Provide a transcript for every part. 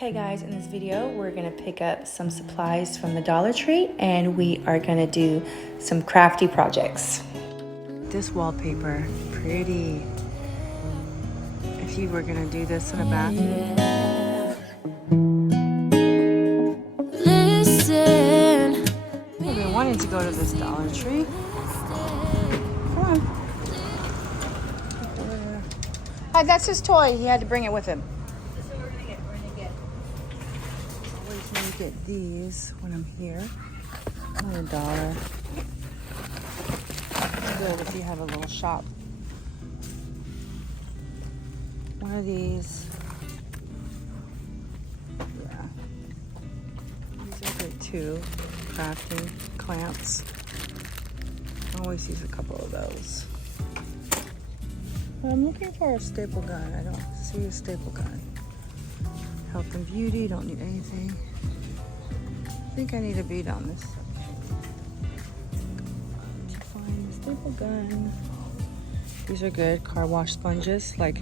Hey guys, in this video we're gonna pick up some supplies from the Dollar Tree and we are gonna do some crafty projects. This wallpaper, pretty. If you were gonna do this in a bathroom. Listen. I've been wanting to go to this Dollar Tree. Come on. Hi, that's his toy. He had to bring it with him. Let me get these when I'm here. Only $1. It's good if you have a little shop. One of these. Yeah. These are good too. Crafting clamps. I always use a couple of those. But I'm looking for a staple gun. I don't see a staple gun. Health and beauty, don't need anything. I think I need a bead on this section. To find the staple gun. These are good car wash sponges, like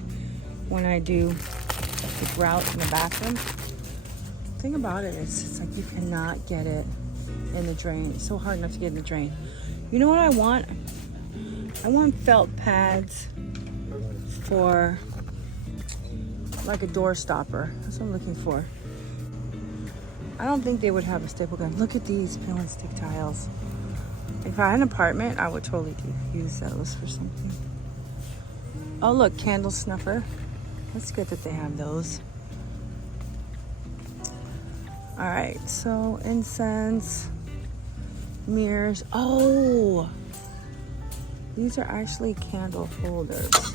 when I do the grout in the bathroom. The thing about it is, it's like you cannot get it in the drain. It's so hard enough to get in the drain. You know what I want? I want felt pads for like a door stopper. That's what I'm looking for. I don't think they would have a staple gun. Look at these peel and stick tiles. If I had an apartment, I would totally use those for something. Oh look, candle snuffer. That's good that they have those. All right, so incense, mirrors. Oh, these are actually candle holders.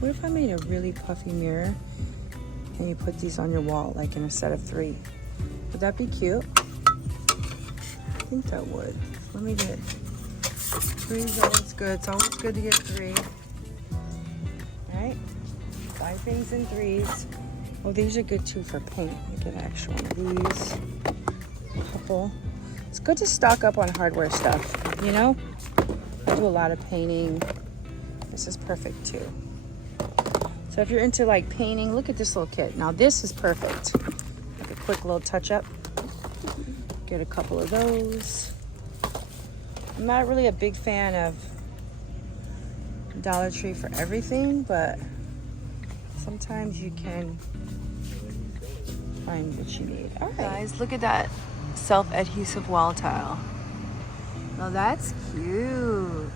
What if I made a really puffy mirror and you put these on your wall, like in a set of 3? Would that be cute? I think that would. Let me get 3 is always good. It's always good to get 3. All right, buy things in 3s. Oh, these are good too for paint. Let me get an extra one of these. A couple. It's good to stock up on hardware stuff, you know? I do a lot of painting. This is perfect too. So if you're into like painting, look at this little kit. Now this is perfect. Like a quick little touch up. Get a couple of those. I'm not really a big fan of Dollar Tree for everything, but sometimes you can find what you need. All right, guys, look at that self-adhesive wall tile. Now that's cute.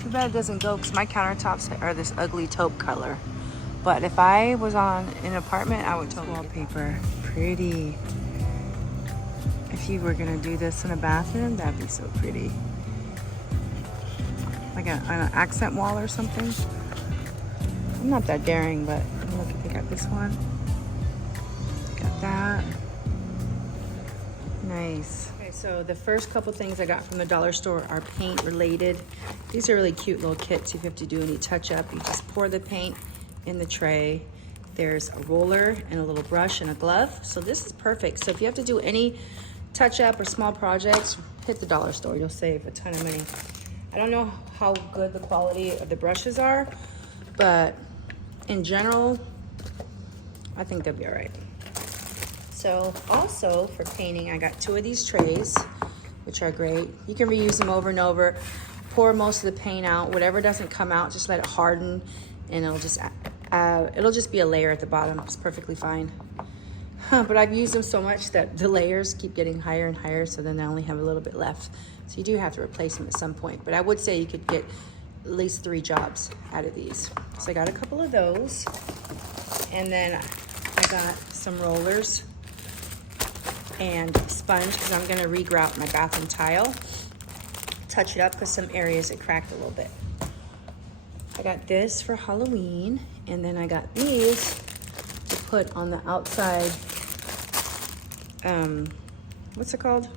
Too bad it doesn't go because my countertops are this ugly taupe color. But if I was on an apartment, I would totally wallpaper. Pretty. If you were gonna do this in a bathroom, that'd be so pretty. Like an accent wall or something. I'm not that daring, but look, they got this one. Got that. Nice. Okay, so the first couple things I got from the dollar store are paint related. These are really cute little kits if you have to do any touch up. You just pour the paint in the tray. There's a roller and a little brush and a glove. So this is perfect. So if you have to do any touch up or small projects, hit the dollar store. You'll save a ton of money. I don't know how good the quality of the brushes are, but in general, I think they'll be all right. So also for painting, I got 2 of these trays, which are great. You can reuse them over and over. Pour most of the paint out. Whatever doesn't come out, just let it harden, and it'll just be a layer at the bottom. It's perfectly fine. But I've used them so much that the layers keep getting higher and higher, so then I only have a little bit left. So you do have to replace them at some point. But I would say you could get at least 3 jobs out of these. So I got a couple of those. And then I got some rollers and sponge because I'm gonna regrout my bathroom tile. Touch it up because some areas it cracked a little bit. I got this for Halloween, and then I got these to put on the outside, what's it called?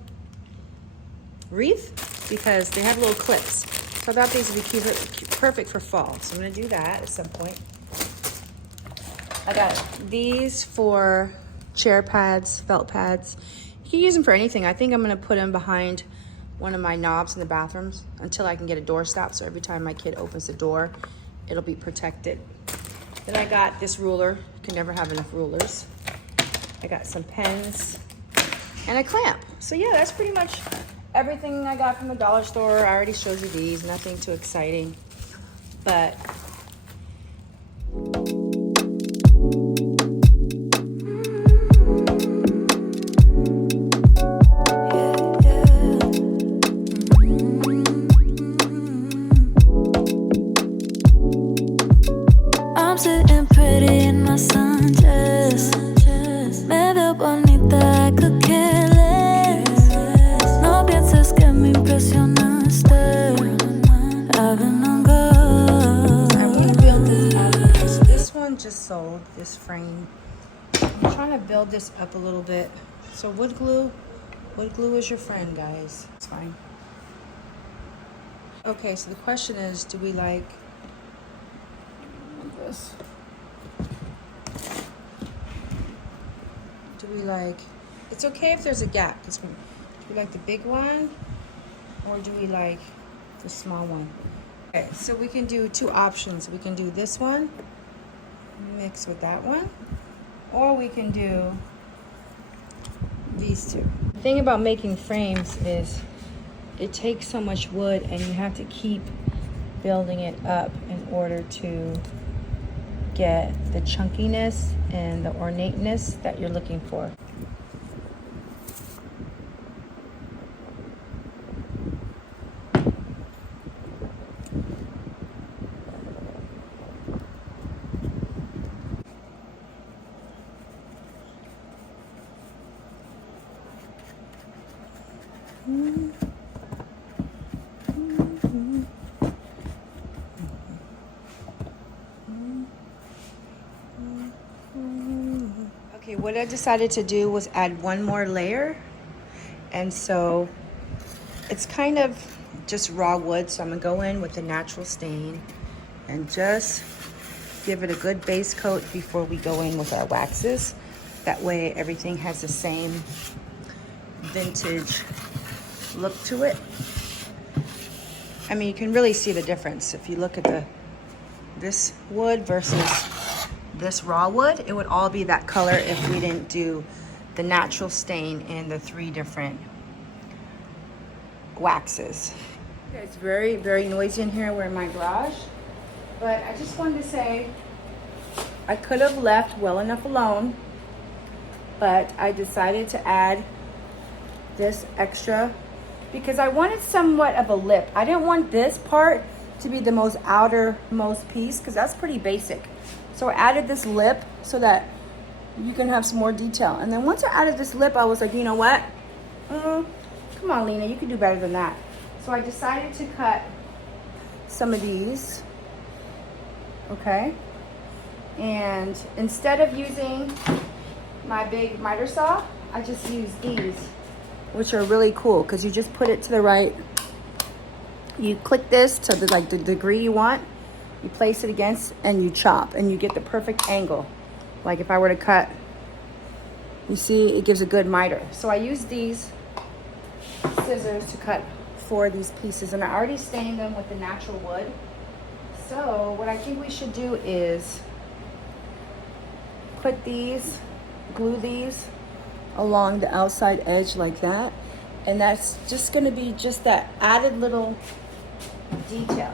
Wreath? Because they have little clips. So I thought these would be perfect for fall. So I'm gonna do that at some point. I got these for chair pads, felt pads. You can use them for anything. I think I'm gonna put them behind one of my knobs in the bathrooms until I can get a door stop. So every time my kid opens the door, it'll be protected. Then I got this ruler. You can never have enough rulers. I got some pens and a clamp. So yeah, that's pretty much everything I got from the dollar store. I already showed you these, nothing too exciting, but I'm sitting pretty in my sundress. Me veo bonita, I could care less. No pienses que me impresionaste. I've been on go. I want to build this up. So this one just sold, this frame. I'm trying to build this up a little bit. So wood glue is your friend, guys. It's fine. Okay, so the question is, do we like this? Do we like, it's okay if there's a gap. Do we like the big one or do we like the small one? Okay, so we can do two options. We can do this one, mix with that one, or we can do these two. The thing about making frames is it takes so much wood and you have to keep building it up in order to get the chunkiness and the ornateness that you're looking for. Okay, what I decided to do was add one more layer, and so it's kind of just raw wood, so I'm gonna go in with the natural stain and just give it a good base coat before we go in with our waxes. That way everything has the same vintage look to it. I mean, you can really see the difference if you look at this wood versus this raw wood. It would all be that color if we didn't do the natural stain in the 3 different waxes. It's very, very noisy in here. We're in my garage, but I just wanted to say I could have left well enough alone, but I decided to add this extra because I wanted somewhat of a lip. I didn't want this part to be the most outermost piece because that's pretty basic. So I added this lip so that you can have some more detail. And then once I added this lip, I was like, you know what? Come on, Lena, you can do better than that. So I decided to cut some of these, okay? And instead of using my big miter saw, I just use these, which are really cool because you just put it to the right. You click this to the degree you want. You place it against and you chop and you get the perfect angle. Like if I were to cut, you see it gives a good miter. So I use these scissors to cut 4 of these pieces and I already stained them with the natural wood. So what I think we should do is put these, glue these along the outside edge like that. And that's just gonna be just that added little detail.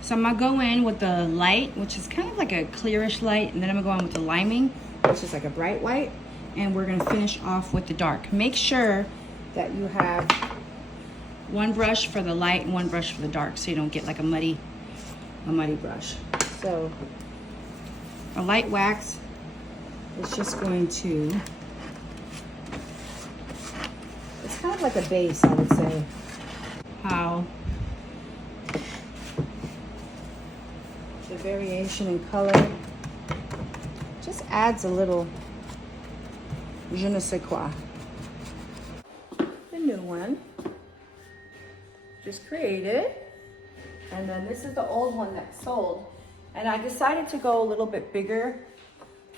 So I'm gonna go in with the light, which is kind of like a clearish light, and then I'm gonna go in with the liming, which is like a bright white, and we're gonna finish off with the dark. Make sure that you have one brush for the light and one brush for the dark, so you don't get like a muddy brush. So a light wax it's just going to, it's kind of like a base, I would say. How the variation in color just adds a little je ne sais quoi. The new one, just created. And then this is the old one that sold. And I decided to go a little bit bigger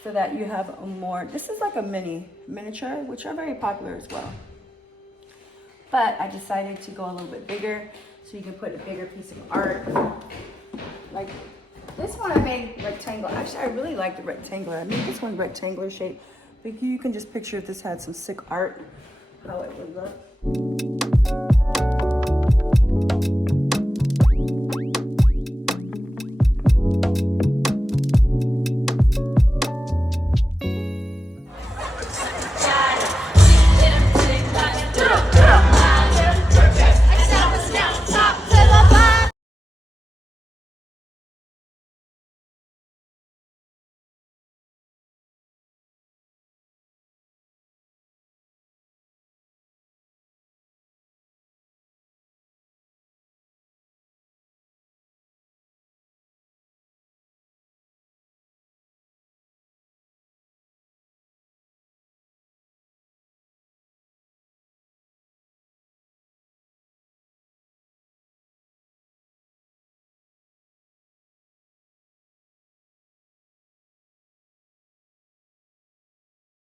so that you have a more, this is like a miniature, which are very popular as well. But I decided to go a little bit bigger so you can put a bigger piece of art. Like this one I made rectangle. Actually, I really like the rectangular. I made this one rectangular shape. But you can just picture if this had some sick art, how it would look.